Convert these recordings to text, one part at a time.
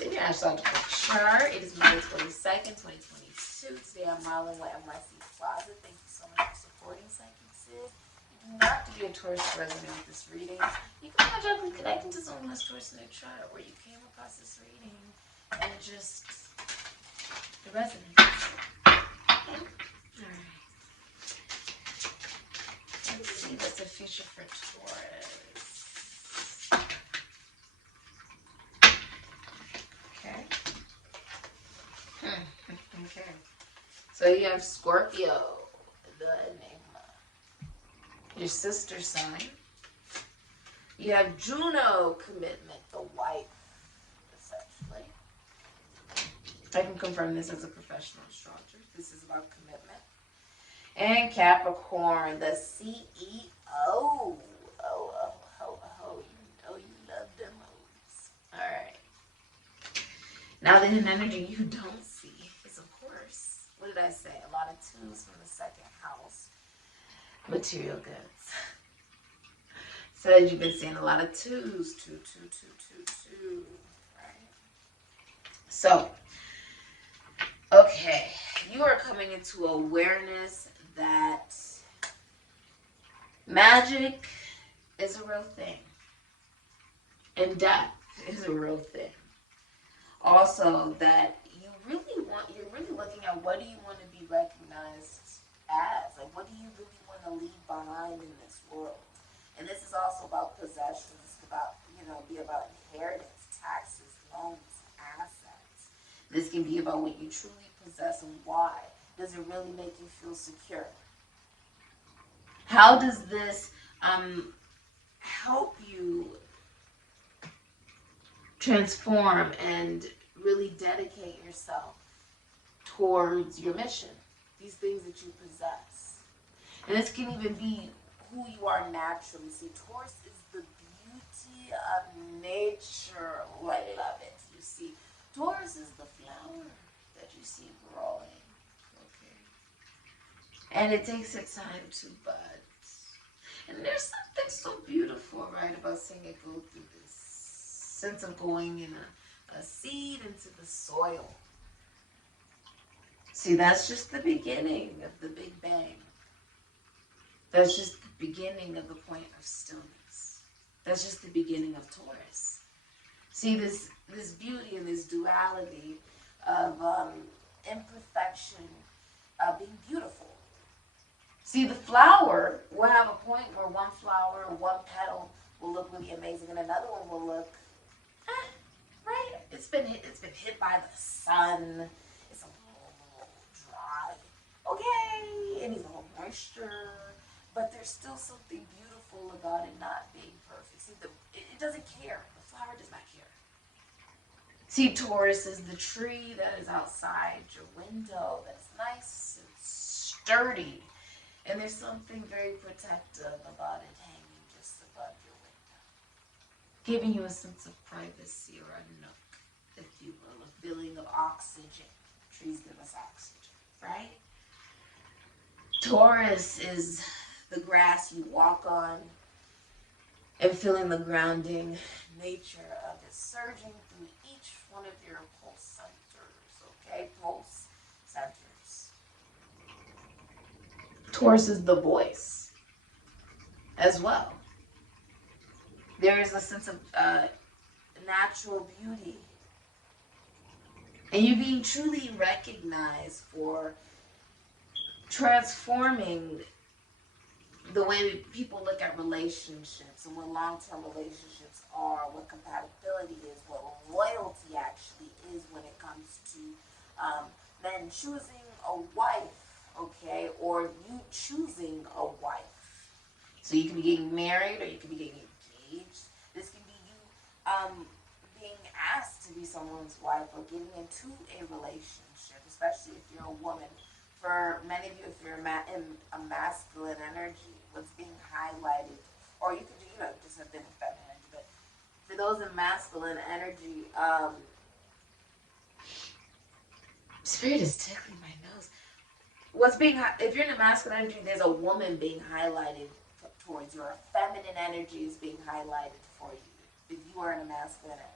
Taurus in your astrological chart. It is May 22nd, 2022. Today I'm modeling with NYC Closet. Thank you so much for supporting Sikiksyd. If you do not to be a Taurus to resonate with this reading, you can magically connect into someone who has Taurus in their chart, where you came across this reading and it just it resonates. Alright. Let's see what's the future for Taurus. Okay. So you have Scorpio, the enigma. Your sister sign. You have Juno, commitment, the wife, essentially. I can confirm this as a professional astrologer. This is about commitment. And Capricorn, the CEO. Oh. You know you love demos. Alright. Now the hidden energy you don't see is, of course, what did I say? A lot of twos from the second house. Material goods. So as you've been seeing a lot of twos. Two. Right? So, okay. You are coming into awareness that magic is a real thing. And death is a real thing. Also, that you're really looking at what do you want to be recognized as? Like, what do you really want to leave behind in this world? And this is also about possessions. It's about, be about inheritance, taxes, loans, assets. This can be about what you truly possess and why. Does it really make you feel secure? How does this help you transform and really dedicate yourself towards your mission, these things that you possess? And this can even be who you are naturally. See, Taurus is the beauty of nature. Oh, I love it. You see, Taurus is the flower that you see growing. Okay. And it takes its time to bud. And there's something so beautiful, right, about seeing it go through this sense of going in a seed into the soil. See, that's just the beginning of the Big Bang. That's just the beginning of the point of stillness. That's just the beginning of Taurus. See, this beauty and this duality of imperfection being beautiful. See, the flower will have a point where one flower or one petal will look really amazing and another one will look right. It's been hit by the sun. It's a little dry. Okay, it needs a little moisture, but there's still something beautiful about it not being perfect. See, it doesn't care. The flower does not care. See, Taurus is the tree that is outside your window that's nice and sturdy, and there's something very protective about it hanging just above your window, giving you a sense of privacy or a nook, if you will, a feeling of oxygen. Trees give us oxygen, right? Taurus is the grass you walk on and feeling the grounding nature of it surging through each one of your pulse centers, okay? Pulse centers. Taurus is the voice as well. There is a sense of natural beauty. And you being truly recognized for transforming the way people look at relationships and what long-term relationships are, what compatibility is, what loyalty actually is when it comes to men choosing a wife, okay, or you choosing a wife. So you can be getting married or you can be getting engaged. This can be you being asked to be someone's wife or getting into a relationship, especially if you're a woman. For many of you, if you're in a masculine energy, what's being highlighted, or you could just have been in feminine energy, but for those in masculine energy, Spirit is tickling my nose. If you're in a masculine energy, there's a woman being highlighted towards you, or a feminine energy is being highlighted for you, if you are in a masculine energy.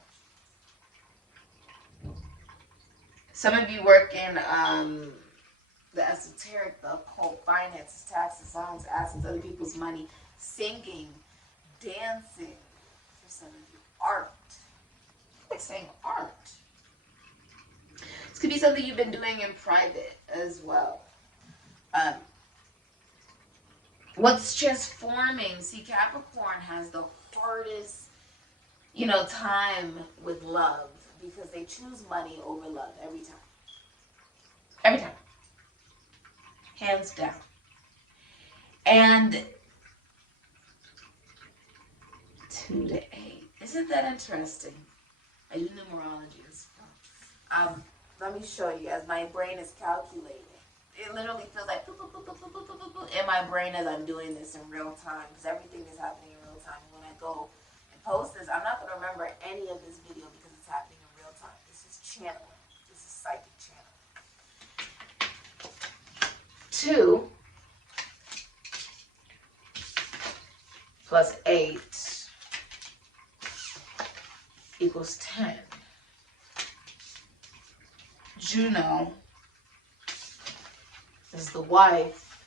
Some of you work in the esoteric, the occult, finances, taxes, loans, assets, other people's money, singing, dancing. For some of you, art. I like saying art. This could be something you've been doing in private as well. What's transforming? See, Capricorn has the hardest, time with love because they choose money over love every time. Every time. Hands down. And 2 to 8. Isn't that interesting? I do numerology as well. Let me show you as my brain is calculating. It literally feels like boop, boop, boop, boop, boop, boop, boop, boop, in my brain as I'm doing this in real time because everything is happening in real time. When I go and post this, I'm not going to remember any of this video because it's happening in real time. This is channeling. This is psychic channeling. 2 plus 8 equals 10. Juno is the wife.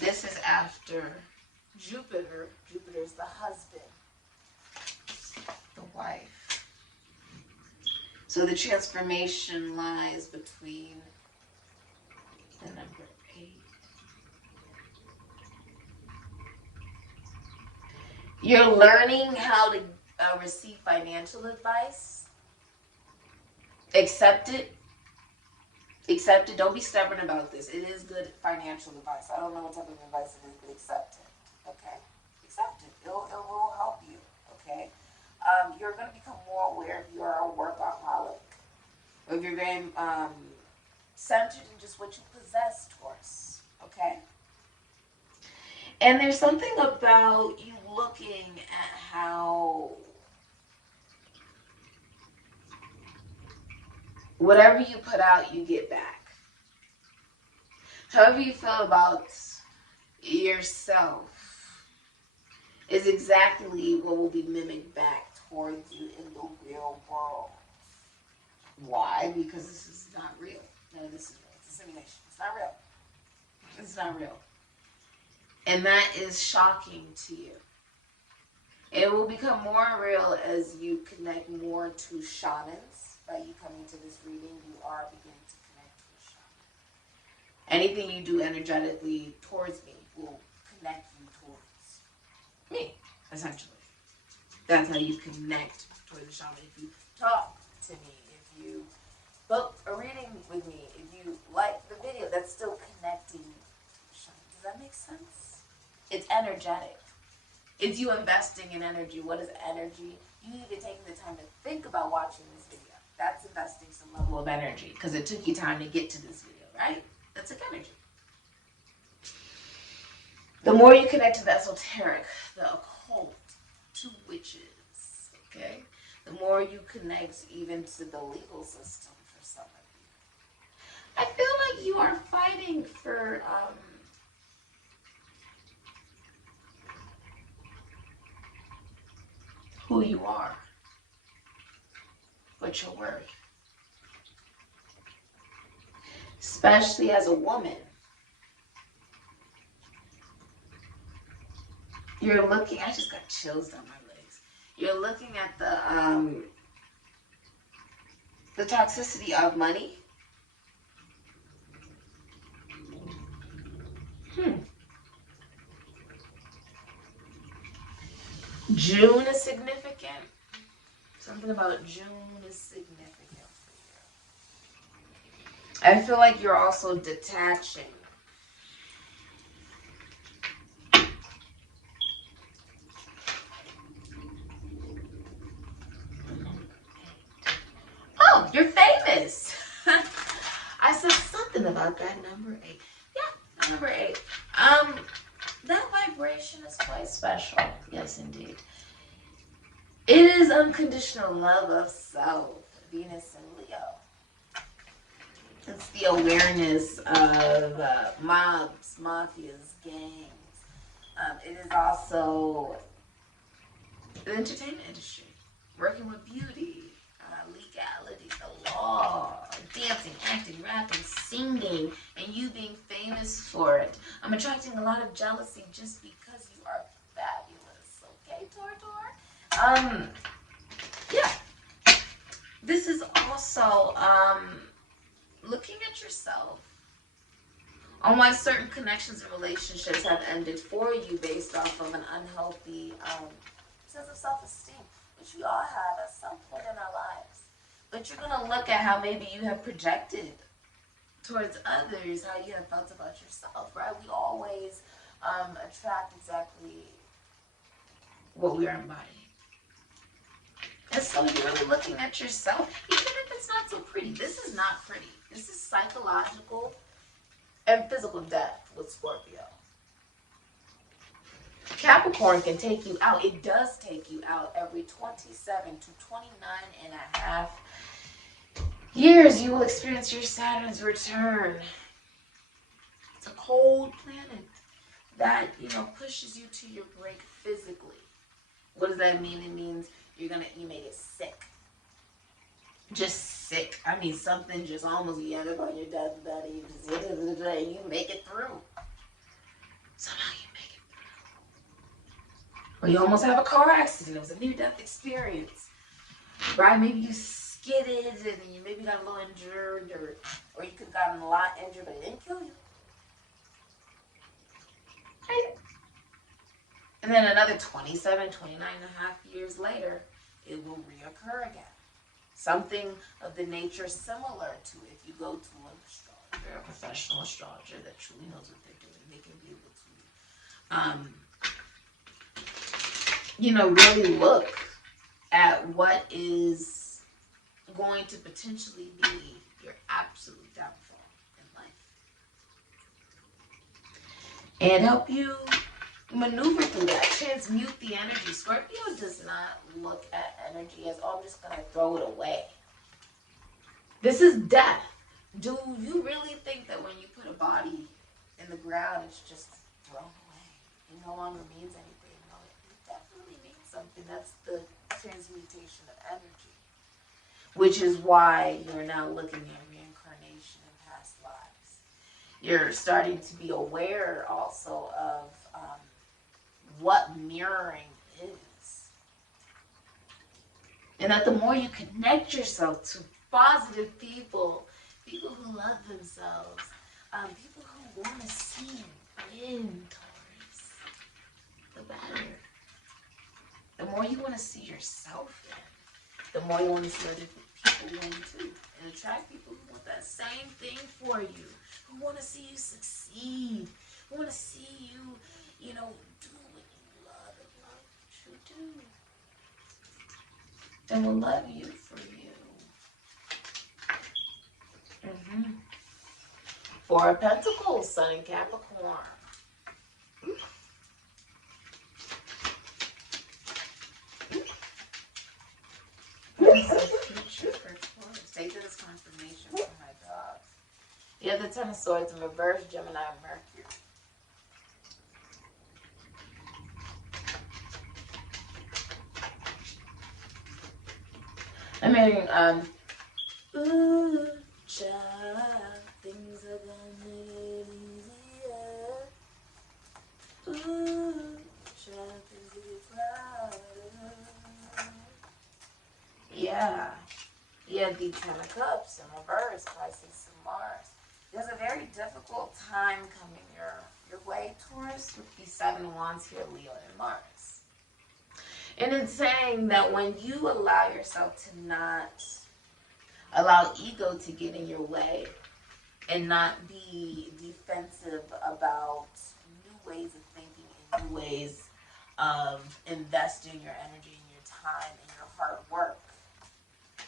This is after Jupiter. Jupiter is the husband. The wife. So the transformation lies between the number 8. You're learning how to receive financial advice. Accept it. Accept it. Don't be stubborn about this. It is good financial advice. I don't know what type of advice it is, but accept it. Okay? Accept it. It will help you. Okay? You're going to become more aware if you're a workaholic. Or if you're very centered in just what you possess, Taurus. Okay? And there's something about you looking at how whatever you put out, you get back. However you feel about yourself is exactly what will be mimicked back towards you in the real world. Why? Because this is not real. None of this is real. It's a simulation. It's not real. It's not real. And that is shocking to you. It will become more real as you connect more to shamans. By you coming to this reading, you are beginning to connect to a shaman. Anything you do energetically towards me will connect you towards me, essentially. That's how you connect towards the shaman. If you talk to me, if you book a reading with me, if you like the video, that's still connecting you to the shaman. Does that make sense? It's energetic. It's you investing in energy. What is energy? You need to take the time to think about watching this video. That's investing some level of energy because it took you time to get to this video, right? That's like energy. The more you connect to the esoteric, the occult, to witches, okay? The more you connect even to the legal system for some of you. I feel like you are fighting for who you are, what you're worth. Especially as a woman. You're looking, I just got chills down my legs. You're looking at the toxicity of money. June is significant. Something about June is significant for you. I feel like you're also detaching. Oh, you're famous. I said something about that number 8. Yeah, number 8. That vibration is quite special. Yes, indeed. It is unconditional love of self. Venus and Leo. It's the awareness of mobs, mafias, gangs. It is also the entertainment industry. Working with beauty, legality, the law. dancing, acting, rapping, singing, and you being famous for it. I'm attracting a lot of jealousy just because you are fabulous. Okay, Tor? Yeah. This is also looking at yourself on why certain connections and relationships have ended for you based off of an unhealthy sense of self-esteem, which we all have at some point in our lives. But you're going to look at how maybe you have projected towards others, how you have felt about yourself, right? We always attract exactly what we are embodying. And so you're really looking at yourself, even if it's not so pretty. This is not pretty. This is psychological and physical death with Scorpio. Capricorn can take you out. It does take you out every 27 to 29 and a half years. You will experience your Saturn's return. It's a cold planet that, pushes you to your break physically. What does that mean? It means you may get sick. Just sick. I mean, something just almost, you end up on your deathbed and you make it through. Somehow you make it through. Or you almost have a car accident. It was a near-death experience. Right? Maybe you skidded and you maybe got a little injured, or you could have gotten a lot injured, but it didn't kill you. Right? And then another 27, 29 and a half years later, it will reoccur again. Something of the nature similar to if you go to an astrologer, a professional astrologer that truly knows what they're doing. They can be able to, really look at what is going to potentially be your absolute downfall in life. And help you maneuver through that, transmute the energy. Scorpio does not look at energy as, I'm just going to throw it away. This is death. Do you really think that when you put a body in the ground, it's just thrown away? It no longer means anything. No, it definitely means something. That's the transmutation of energy. Which is why you're now looking at reincarnation in past lives. You're starting to be aware also of what mirroring is. And that the more you connect yourself to positive people who love themselves, people who want to see you win, Taurus, the better. The more you want to see yourself in, the more you want to see other people win too. And attract people who want that same thing for you, who want to see you succeed, who want to see you, do what you love and love what you do. And will love you for you. Four of Pentacles, Sun in Capricorn. Future for Taurus. Take this confirmation for my dogs. You have the Ten of Swords in reverse, Gemini, Mercury. I'm hearing, ooh, child, things are gonna get easier. Ooh, child, things will get brighter. Yeah. Yeah, the Ten of Cups in reverse, Pisces and Mars. There's a very difficult time coming your way, Taurus, with the Seven of Wands here, Leo and Mars. And it's saying that when you allow yourself to not allow ego to get in your way and not be defensive about new ways of thinking and new ways of investing your energy and your time and your hard work,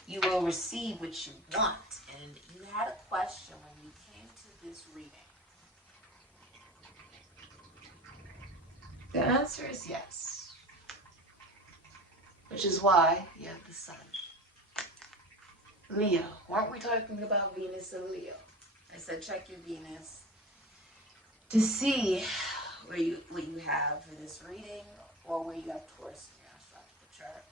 you will receive what you want. And you had a question when you came to this reading. The answer is yes. Which is why you have the Sun. Leo. Weren't we talking about Venus and Leo? I said check your Venus to see what you have for this reading, or where you have Taurus in your astrological chart.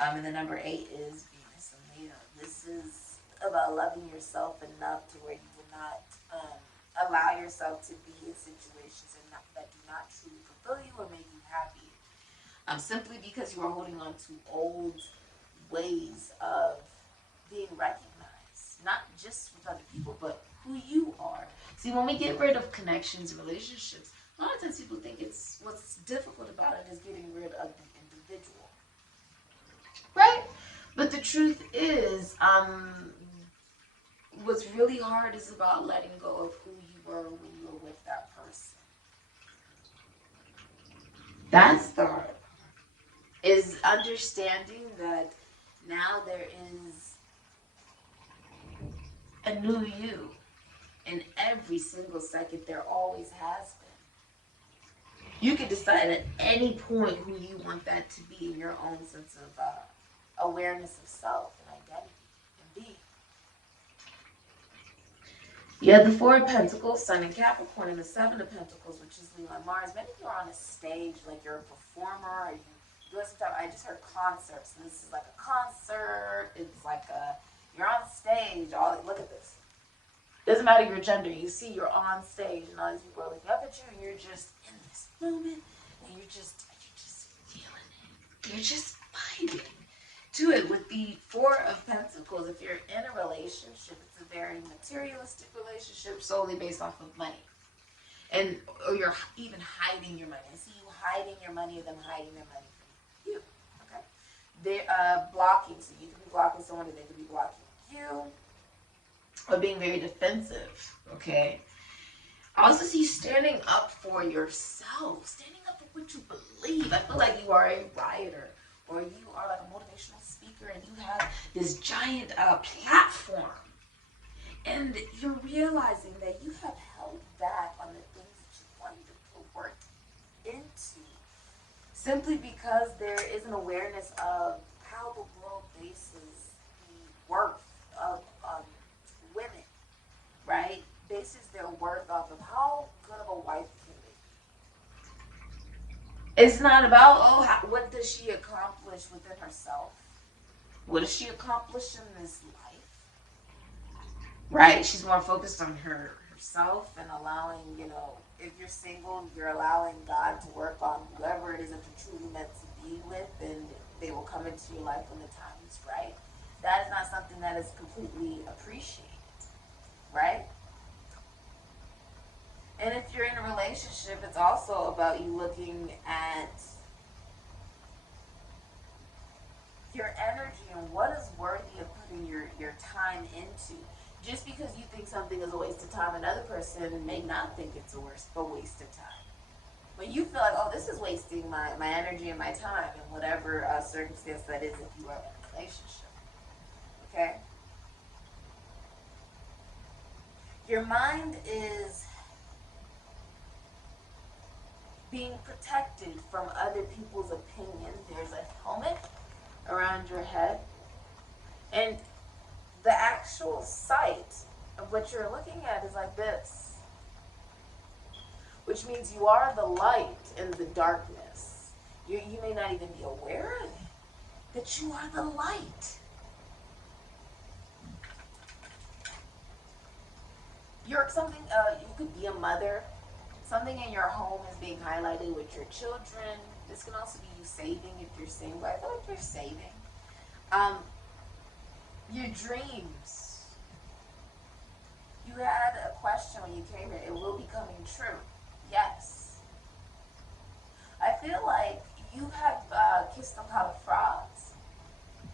And the number 8 is Venus and Leo. This is a about loving yourself enough to where you will not allow yourself to be in situations that do not truly fulfill you or make you happy. Simply because you are holding on to old ways of being recognized, not just with other people, but who you are. See, when we get rid of connections, relationships, a lot of times people think it's what's difficult about it is getting rid of the individual, right? But the truth is, what's really hard is about letting go of who you were when you were with that person. That's the hard part. Is understanding that now there is a new you. In every single second, there always has been. You can decide at any point who you want that to be in your own sense of awareness of self and identity and being. You have the Four of Pentacles, Sun and Capricorn, and the Seven of Pentacles, which is Leo and Mars. Maybe you're on a stage, like you're a performer, or you do some stuff. I just heard concerts, and this is like a concert. It's like you're on stage. Look at this. Doesn't matter your gender. You see, you're on stage, and all these people are looking up at you, and you're just in this moment, and you're just feeling it. You're just vibing to it. With the Four of Pentacles, if you're in a relationship, it's a very materialistic relationship solely based off of money. Or you're even hiding your money. I see you hiding your money or them hiding their money from you. Okay? They're blocking. So you could be blocking someone and they could be blocking you. Or being very defensive. Okay? I also see you standing up for yourself. Standing up for what you believe. I feel like you are a writer. Or you are like a motivational speaker and you have this giant platform. And you're realizing that you have held back on the things that you wanted to put work into. Simply because there is an awareness of how the world bases the worth of women, right? Bases their worth off of how good of a wife can be. It's not about, what does she accomplish within herself? What does she accomplish in this life? Right? She's more focused on herself and allowing, if you're single, you're allowing God to work on whoever it is that you're truly meant to be with, and they will come into your life when the time is right. That is not something that is completely appreciated, right? And if you're in a relationship, it's also about you looking at your energy and what is worthy of putting your time into. Just because you think something is a waste of time, another person may not think it's a waste of time. But you feel like, this is wasting my energy and my time in whatever circumstance that is if you are in a relationship. Okay? Your mind is being protected from other people's opinion. There's a helmet around your head. And the actual sight of what you're looking at is like this. Which means you are the light in the darkness. You may not even be aware of it, but you are the light. You're something, you could be a mother. Something in your home is being highlighted with your children. This can also be you saving if you're single. I feel like you're saving. Your dreams. You had a question when you came here. It will be coming true. Yes. I feel like you have kissed a lot of frogs.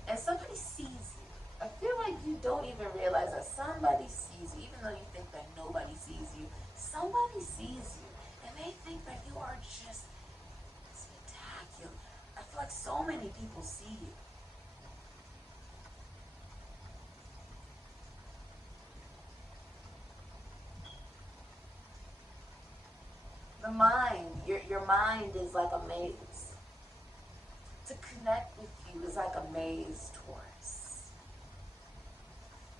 And somebody sees you. I feel like you don't even realize that somebody sees you. Even though you think that nobody sees you, somebody sees you. And they think that you are just spectacular. I feel like so many people see you. The mind, your mind is like a maze. To connect with you is like a maze, Taurus.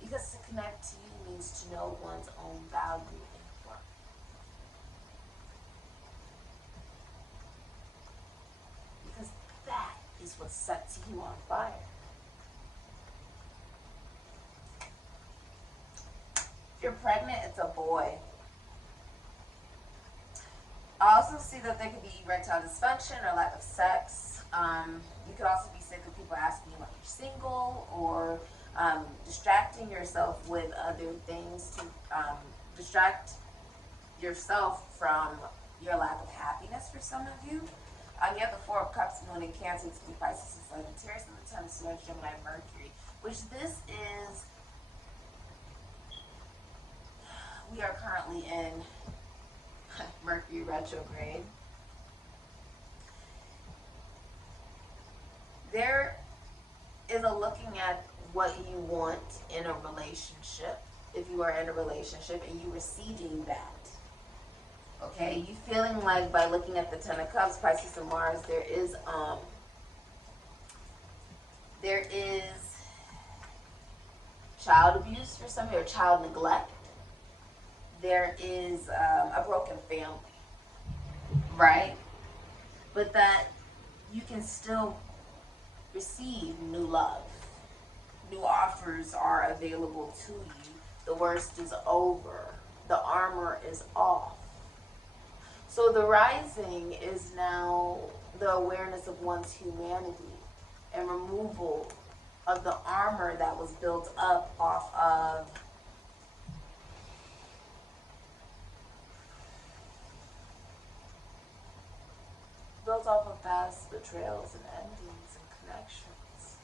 Because to connect to you means to know one's own value and worth. Because that is what sets you on fire. If you're pregnant, it's a boy. I also see that there could be erectile dysfunction or lack of sex. You could also be sick of people asking you why you're single, or distracting yourself with other things to distract yourself from your lack of happiness for some of you. You have the Four of Cups, Moon in Cancer, it's the Pisces and Sagittarius, and the 10 of Swords, Gemini, Mercury, which this is, we are currently in Mercury retrograde. There is a looking at what you want in a relationship, if you are in a relationship, and you receiving that. Okay, you feeling like by looking at the Ten of Cups, Pisces and Mars, there is child abuse for some of you, or child neglect. There is a broken family, right? But that you can still receive new love. New offers are available to you. The worst is over. The armor is off. So the rising is now the awareness of one's humanity and removal of the armor that was built up off of past betrayals and endings and connections.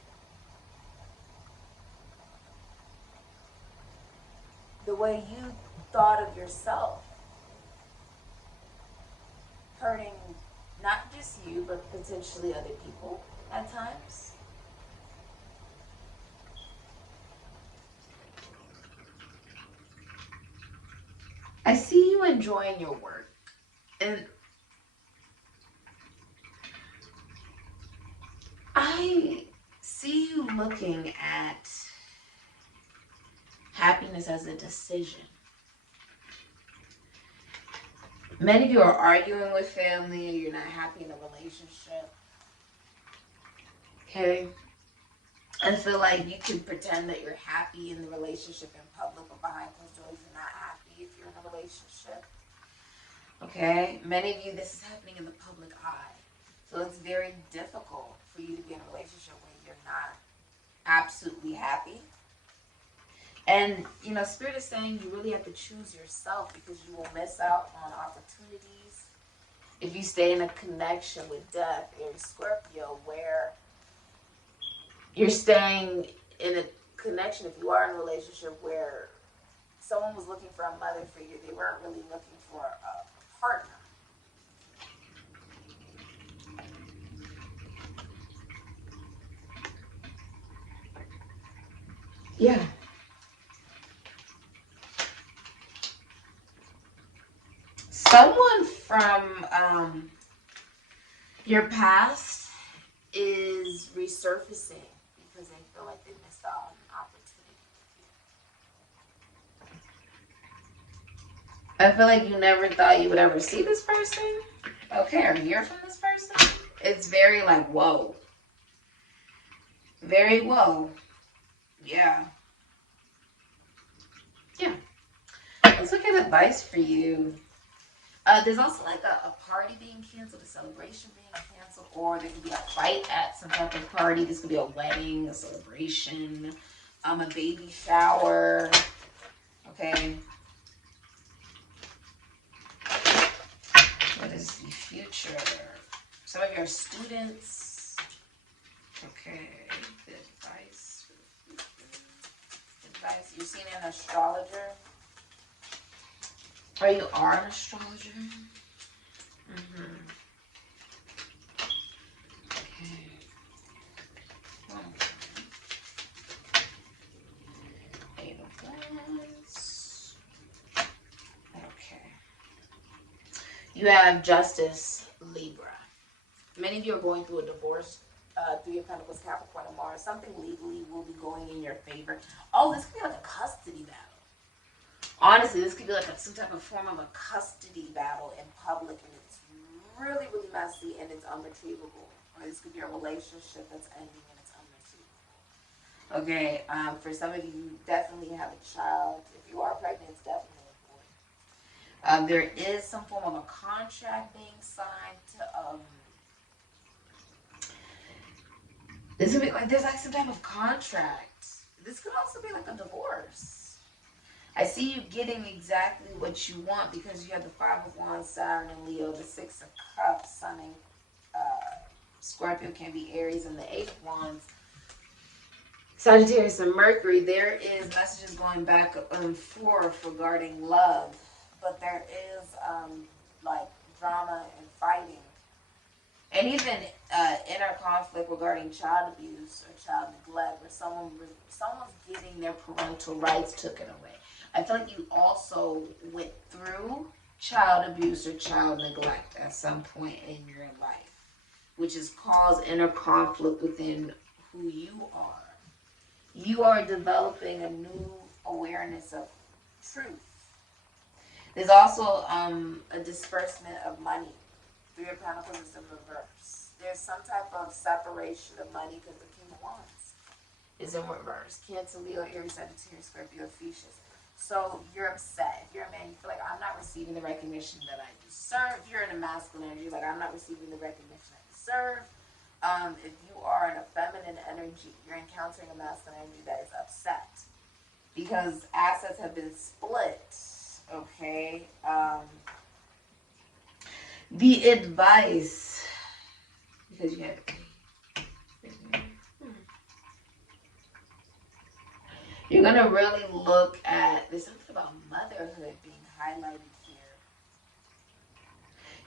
The way you thought of yourself, hurting not just you, but potentially other people at times. I see you enjoying your work, and I see you looking at happiness as a decision. Many of you are arguing with family, or you're not happy in a relationship. Okay? I feel like you can pretend that you're happy in the relationship in public, but behind closed doors you're not happy if you're in a relationship. Okay? Many of you, this is happening in the public eye. So it's very difficult for you to be in a relationship where you're not absolutely happy. And, you know, Spirit is saying you really have to choose yourself, because you will miss out on opportunities if you stay in a connection with death, Aries, Scorpio, where you're staying in a connection, if you are in a relationship where someone was looking for a mother figure, they weren't really looking for a partner. Yeah. Someone from your past is resurfacing because they feel like they missed out on an opportunity. I feel like you never thought you would ever see this person, okay, or hear from this person. It's very like, whoa. Very whoa. Yeah. Yeah. Let's look at advice for you. There's also like a party being canceled, a celebration being canceled, or there could be a fight at some type of party. This could be a wedding, a celebration, a baby shower. Okay. What is the future? Some of your students. Okay. The advice for the future. Advice. You're seeing an astrologer. Or you are an astrologer. Mm-hmm. Okay. Eight of Wands. Okay. You have Justice, Libra. Many of you are going through a divorce. Three of Pentacles, Capricorn, and Mars. Something legally will be going in your favor. Oh, this could be like a custody battle. Honestly, this could be like some type of form of a custody battle in public, and it's really, really messy, and it's unretrievable. Or this could be a relationship that's ending and it's unretrievable. Okay, for some of you, definitely have a child. If you are pregnant, it's definitely a boy. There is some form of a contract being signed to, this would be like, there's like some type of contract. This could also be like a divorce. I see you getting exactly what you want because you have the Five of Wands, Saturn, and Leo, the Six of Cups, Sun, and Scorpio can be Aries, and the Eight of Wands, Sagittarius, and Mercury. There is messages going back and forth regarding love, but there is like drama and fighting, and even inner conflict regarding child abuse or child neglect, where someone's getting their parental rights taken away. I feel like you also went through child abuse or child neglect at some point in your life, which has caused inner conflict within who you are. You are developing a new awareness of truth. There's also a disbursement of money. Three of Pentacles is in reverse. There's some type of separation of money because the King of Wands is in reverse. Cancer, Leo, Aries, Sagittarius, Scorpio, Ephesians. So you're upset. If you're a man, you feel like I'm not receiving the recognition that I deserve. If you're in a masculine energy, like I'm not receiving the recognition I deserve. If you are in a feminine energy, you're encountering a masculine energy that is upset because assets have been split. Okay. The advice, because you have. You're going to really look at, there's something about motherhood being highlighted here.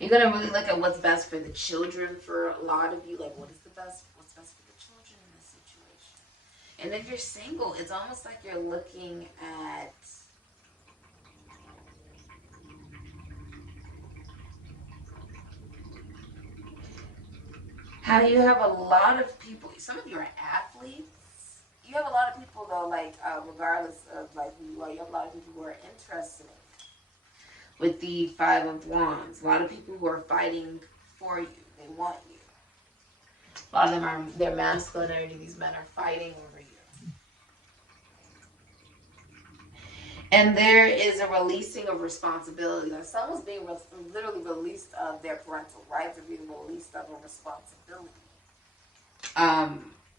You're going to really look at what's best for the children for a lot of you. Like, what's best for the children in this situation? And if you're single, it's almost like you're looking at how you have a lot of people, some of you are athletes. You have a lot of people though, like regardless of like who you are, you have a lot of people who are interested in with the Five of Wands. A lot of people who are fighting for you. They want you. A lot of them are their masculine energy. These men are fighting over you. And there is a releasing of responsibility. Like someone's being literally released of their parental rights or being released of a responsibility.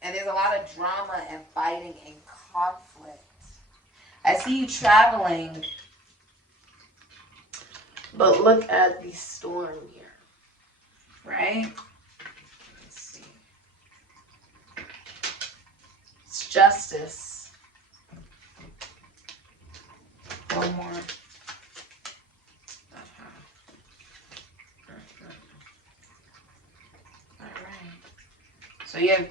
And there's a lot of drama and fighting and conflict. I see you traveling, but look at the storm here, right? Let's see. It's Justice. One more. All right. So you have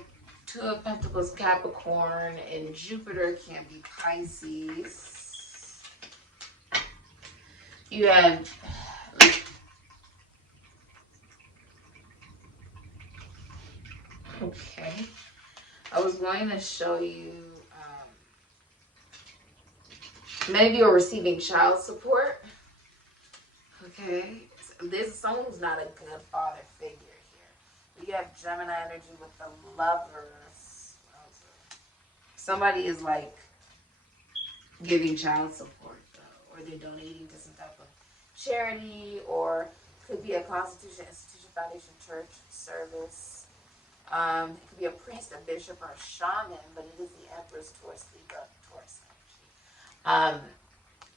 Two of Pentacles, Capricorn, and Jupiter can be Pisces. You have okay. I was going to show you. Many of you are receiving child support. Okay, there's someone who's not a good father figure here. You have Gemini energy with the Lovers. Somebody is like giving child support though, or they're donating to some type of charity, or could be a Constitution, Institution, Foundation, church service. It could be a priest, a bishop, or a shaman, but it is the Empress, Taurus, Libra, Taurus energy.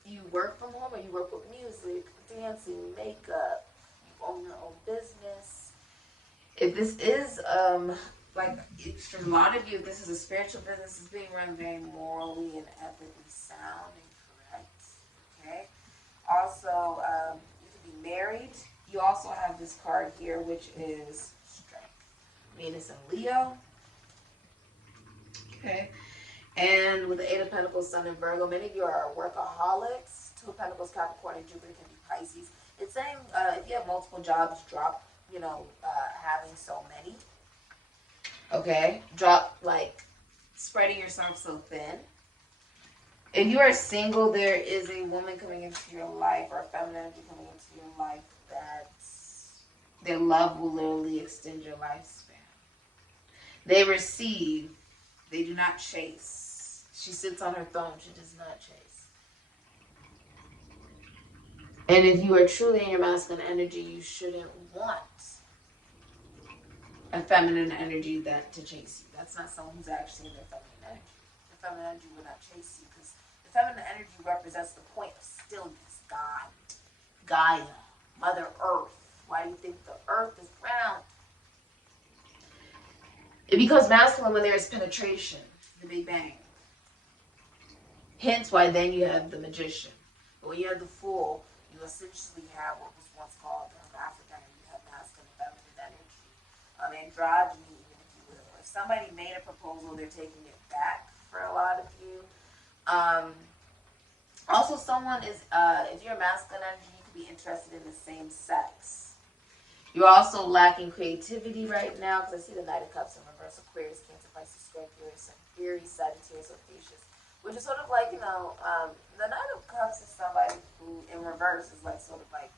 You work from home, or you work with music, dancing, makeup. You own your own business. If this is like for a lot of you, this is a spiritual business. It's being run very morally and ethically sound and correct. Okay. Also, you could be married. You also have this card here, which is Strength, Venus and Leo. Okay. And with the Eight of Pentacles, Sun, and Virgo, many of you are workaholics. Two of Pentacles, Capricorn, and Jupiter can be Pisces. It's saying if you have multiple jobs, drop, having so many. Okay, drop, like, spreading yourself so thin. If you are single, there is a woman coming into your life, or a feminine energy coming into your life, that their love will literally extend your lifespan. They receive They do not chase. She sits on her throne. She does not chase. And if you are truly in your masculine energy, you shouldn't want a feminine energy that to chase you. That's not someone who's actually in their feminine energy. The feminine energy will not chase you because the feminine energy represents the point of stillness. God, Gaia, Mother Earth. Why do you think the earth is round? It becomes masculine when there is penetration, the Big Bang. Hence why then you have the magician. But when you have the fool, you essentially have what was once called the hermaphrodite. You have masculine and feminine energy. Androgyny, even if you will. If somebody made a proposal, they're taking it back for a lot of you. Also, someone is, if you're masculine energy, you could be interested in the same sex. You're also lacking creativity right now because I see the Knight of Cups in reverse. Aquarius, Cancer, Pisces, Scorpio, Aries, Sagittarius, Ophiuchus. Which is sort of like, the Knight of Cups is somebody who, in reverse, is like sort of like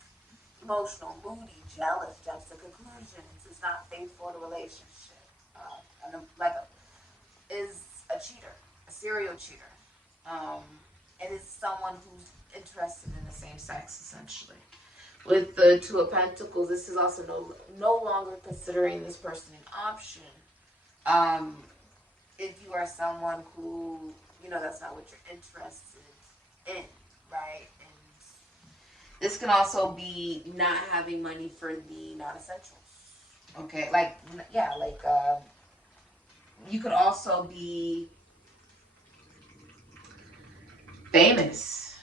emotional, moody, jealous, jumps to conclusions, is not faithful to a relationship, is a cheater, a serial cheater. And is someone who's interested in the same sex, essentially. With the Two of Pentacles, this is also no longer considering this person an option. If you are someone who, that's not what you're interested in, right? And this can also be not having money for the non-essentials. Okay, you could also be famous.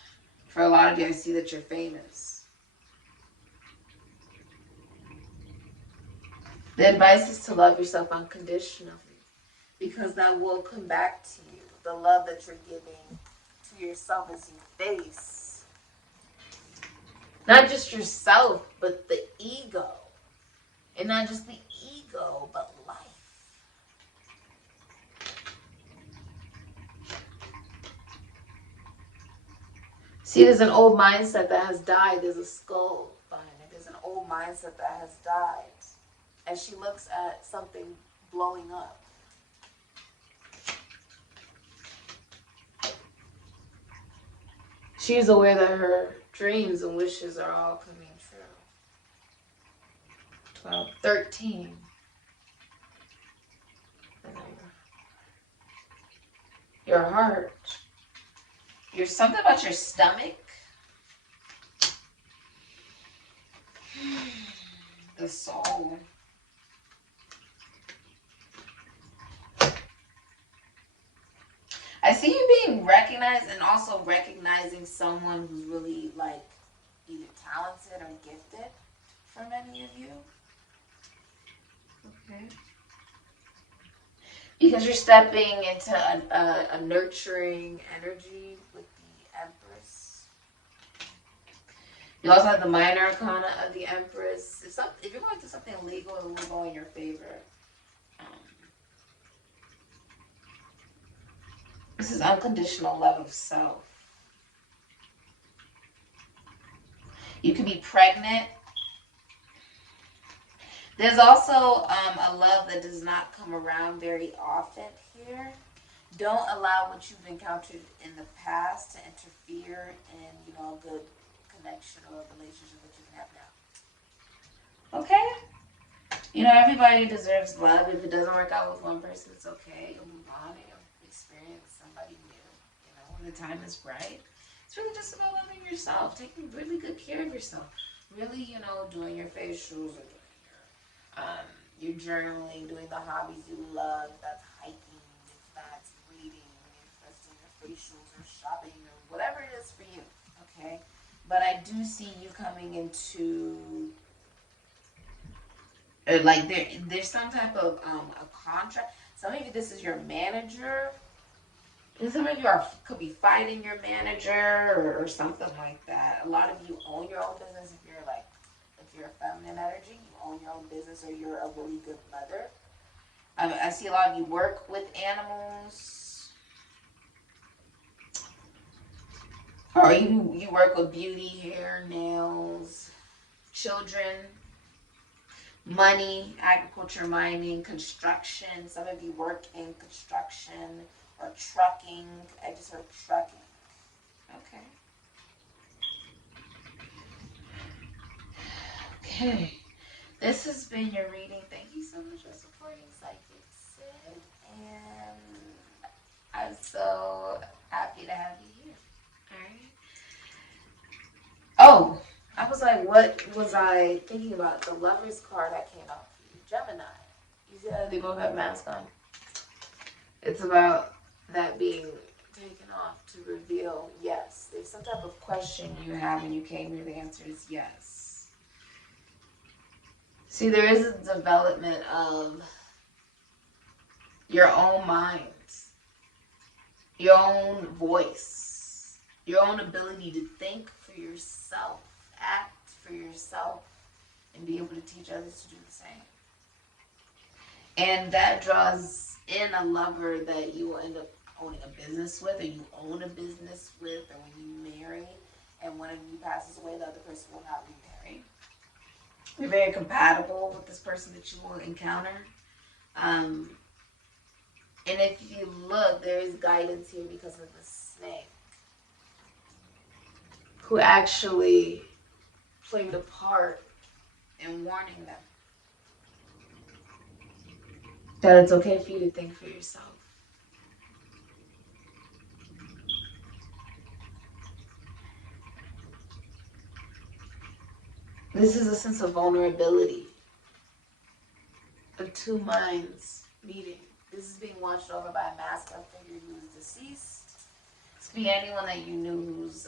For a lot of you, I see that you're famous. The advice is to love yourself unconditionally because that will come back to you. The love that you're giving to yourself as you face not just yourself, but the ego. And not just the ego, but life. See, there's an old mindset that has died. There's a skull behind it. There's an old mindset that has died. As she looks at something blowing up. She's aware that her dreams and wishes are all coming true. 12, 13. Your heart. There's something about your stomach. The soul. I see you being recognized and also recognizing someone who's really like either talented or gifted for many of you. Okay. Because you're stepping into a nurturing energy with the Empress. You also have the minor arcana of the Empress. If you're going through something legal, it will go in your favor. This is unconditional love of self. You could be pregnant. There's also a love that does not come around very often here. Don't allow what you've encountered in the past to interfere in, a good connection or a relationship that you can have now. Okay? Everybody deserves love. If it doesn't work out with one person, it's okay. You'll move on and you'll experience somebody new, when the time is right. It's really just about loving yourself, taking really good care of yourself. Really, doing your facials or you're journaling, doing the hobbies you love. That's hiking, if that's reading, if that's doing your facials or shopping or whatever it is for you, okay? But I do see you coming into, there's some type of a contract. Some of you, this is your manager. And some of you could be fighting your manager or something like that. A lot of you own your own business if you're a feminine energy. Own your own business or you're a really good mother. I see a lot of you work with animals. Or you work with beauty, hair, nails, children. money, agriculture, mining, construction. Some of you work in construction or trucking. I just heard trucking. Okay. Okay. This has been your reading. Thank you so much for supporting Sikiksyd. And I'm so happy to have you here. Alright. Oh, I was like, what was I thinking about? The Lover's card that came out for you. Gemini. You see how they both have masks on? It's about that being taken off to reveal yes. There's some type of question you have when you came here. The answer is yes. See, there is a development of your own mind, your own voice, your own ability to think for yourself, act for yourself, and be able to teach others to do the same. And that draws in a lover that you will end up owning a business with, or you own a business with, or when you marry and one of you passes away, the other person will not remarry. You're very compatible with this person that you will encounter. And if you look, there is guidance here because of the snake, who actually played a part in warning them that it's okay for you to think for yourself. This is a sense of vulnerability, of two minds meeting. This is being watched over by a masculine figure who is deceased. This could be anyone that you knew who is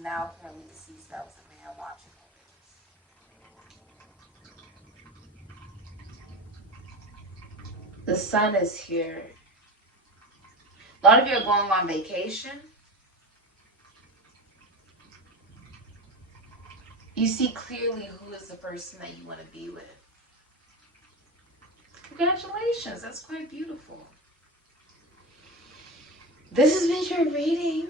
now currently deceased. That was a man watching over this. The sun is here. A lot of you are going on vacation. You see clearly who is the person that you want to be with. Congratulations, that's quite beautiful. This has been your reading,